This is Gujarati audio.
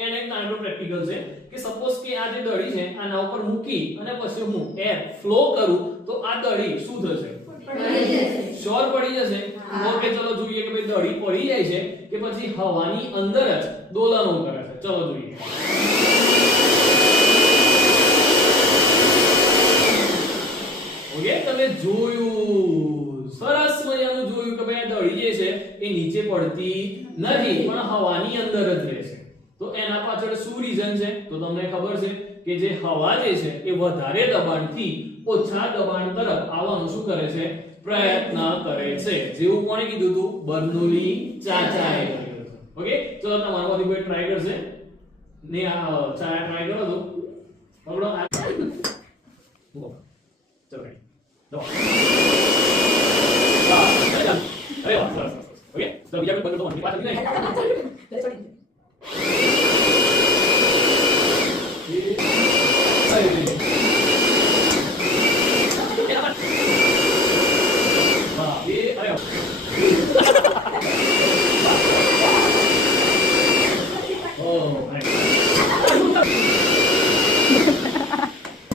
એને એક નાનો પ્રેક્ટિકલ છે કે સપોઝ કે આ જે દડી છે આના ઉપર મૂકી અને પછી હું એર ફ્લો કરું તો આ દડી શું થશે? પડી જશે. શ્યોર પડી જશે. ઓકે ચલો જોઈએ કે ભાઈ દડી પડી જાય છે કે પછી હવાની અંદર જ દોલનો કરે છે. ચલો જોઈએ. ઓકે તમે જોયું, સરસ મજાનું જોયું કે ભાઈ આ દડી જે છે એ નીચે પડતી નથી પણ હવાની અંદર જ રહે છે. તો એના પાછળ શું રીઝન છે? તો તમને ખબર છે કે જે હવા જે છે એ વધારે દબાણથી ઓછા દબાણ તરફ આવવાનું શું કરે છે? પ્રયત્ન કરે છે. જેવું કોણે કીધું હતું? બર્નોલી ચાચાએ કીધું હતું. ઓકે ચલો તમારામાંથી કોઈ ટ્રાય કરશે ને આ ચાચા ટ્રાય કરો તો પકડો આ ચલો રેડી દો અરે વાહ સરસ. ઓકે તો બીજા કોઈ બંધ તો પાછળ નહીં.